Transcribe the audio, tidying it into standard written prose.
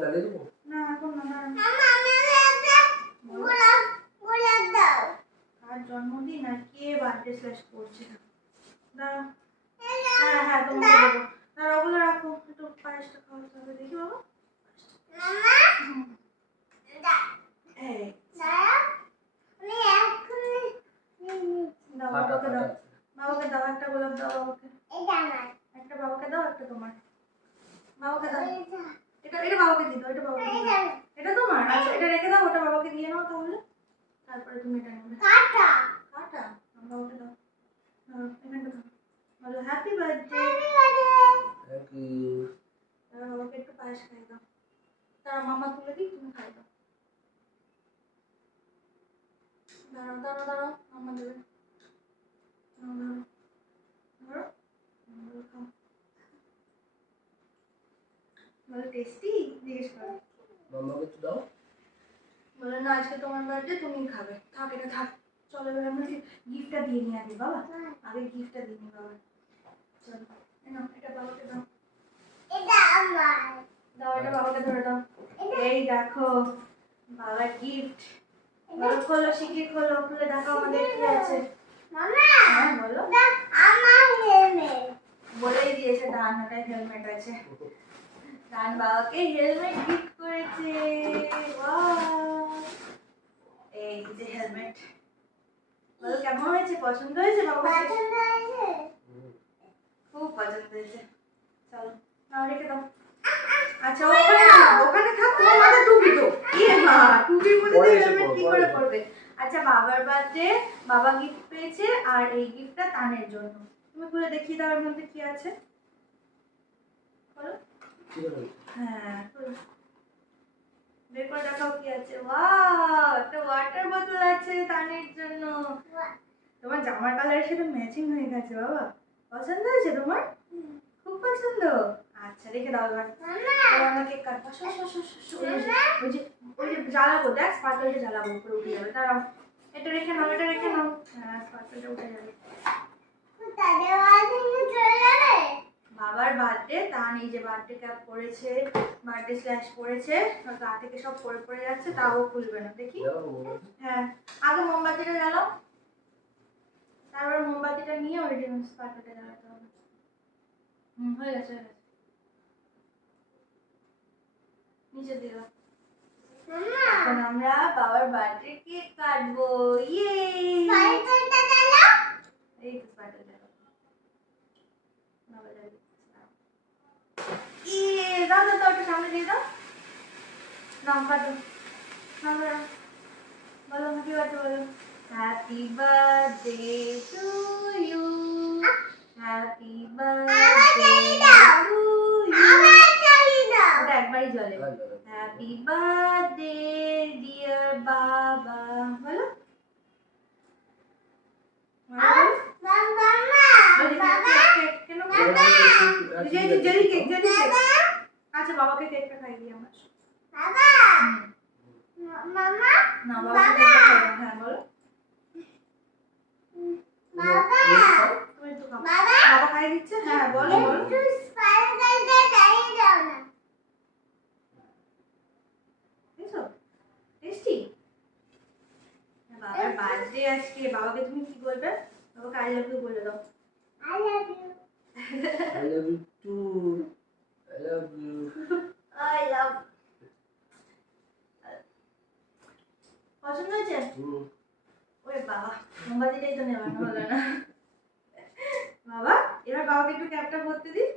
জ্বালিয়ে দেবো না এখন না আর জন্মদিন আর কে বার্থডে স্ল্যাশ করছে না দাঁড়াও হ্যাঁ হ্যাঁ তোমাকে দেবো দাঁড়াও ওগুলো রাখো একটু পায়েসটা খাওয়াতে হবে দেখি বাবা এই দাও বাবাকে দাও বাবাকে দাও একটা গোলাপ দাও বাবাকে একটা বাবাকে দাও একটা তোমার বাবাকে দাও এটা এটা বাবাকে দিয়ে দাও এটা বাবাকে দিয়ে দাও এটা তোমার আচ্ছা এটা রেখে দাও ওটা বাবাকে দিয়ে নাও তাহলে তারপরে তুমি এটা নেবে কাটা বাবাকে দাও এখানটা দাও বলো হ্যাপি বার্থডে থ্যাংক ইউ বাবাকে একটু পায়েস খাই দাও তার মামা তুলে দিই তুমি খাই দাও দাঁড়াও মামা দেবে ধরো খাও বলো টেস্টি জিজ্ঞেস করো মামাকে একটু দাও বলে না আজকে তোমার বার্থডে তুমি খাবে থাক এটা থাক চলো এবার আমরা গিফটটা দিয়ে নিই আগে বাবা আগে গিফটটা দিয়ে নিই বাবা চলো নাও এটা বাবাকে দাও দাও এটা বাবাকে ধরে দাও এই দেখো বাবার গিফট বলো খোলো শিখে খোলো খুলে দেখো আমাদের কি আছে হ্যাঁ বলো বলেই দিয়েছে দান ওটাই হেলমেট আছে দান বাবাকে হেলমেট গিফট করেছে এই যে হেলমেট বলো কেমন হয়েছে পছন্দ হয়েছে বাবা খুব পছন্দ হয়েছে চলো নাও রেখে দাও আচ্ছা ওখানে থাক তোমার মাথায় টুপি তো মা টুপির মধ্যে হেলমেট কি করে পড়বে আচ্ছা বাবার বার্থডে বাবা গিফট পেয়েছে আর এই গিফটটা তানের জন্য তুমি খুলে দেখিয়ে দাও এর মধ্যে কি আছে বলো হ্যাঁ বের করে দেখাও কি আছে ওয়াও একটা ওয়াটার বোতল আছে তানের জন্য তোমার জামার কালারের সাথে ম্যাচিং হয়ে গেছে বাবা পছন্দ হয়েছে তোমার খুব পছন্দ আচ্ছা রেখে দাও এবার আমরা কেক কাটবো ওই যে জ্বালাবো দেখ স্পার্কলটা জ্বালাবো উপরে উঠে যাবে দাঁড়াও এটা রেখে নাও হ্যাঁ স্পার্কলটা উঠে যাবে বাবার বার্থডে তান এই যে বার্থডে ক্যাপ পরেছে বার্থডে স্ল্যাশ পরেছে গা থেকে সব পড়ে যাচ্ছে তাও খুলবে না দেখি হ্যাঁ আগে মোমবাতিটা জ্বালাও তারপরে মোমবাতিটা নিয়ে ওই স্পার্কলটা জ্বালাতে হবে হয়ে গেছে নিচে দিও এখন আমরা বাবার বার্থডে কেক কাটবো ইয়ে এই তো স্পার্কল জ্বালাও দাও ওটা সামনে দিয়ে দাও নাম কাটো বলো হ্যাপি বার্থডে বলো happy birthday to you happy birthday to you ওটা একবারই জ্বলে হ্যাপি বার্থডে ডিয়ার বাবা বলো আচ্ছা বাবাকে কেকটা খাই দিই আমরা না বাবাকে হ্যাঁ বলো তুমি একটু খাও বাবা খাই দিচ্ছে হ্যাঁ বলো টেস্টি বাবার বার্থডে আজকে বাবাকে তুমি কি বলবে বাবাকে আই লাভ ইউ বলে দাও I love you too. I love you. I love. পছন্দ হয়েছে ওরে বাবা মোমবাতিটাই তো নেওয়া হলো না বাবা এবার বাবাকে একটু ক্যাপটা ভরতে দিই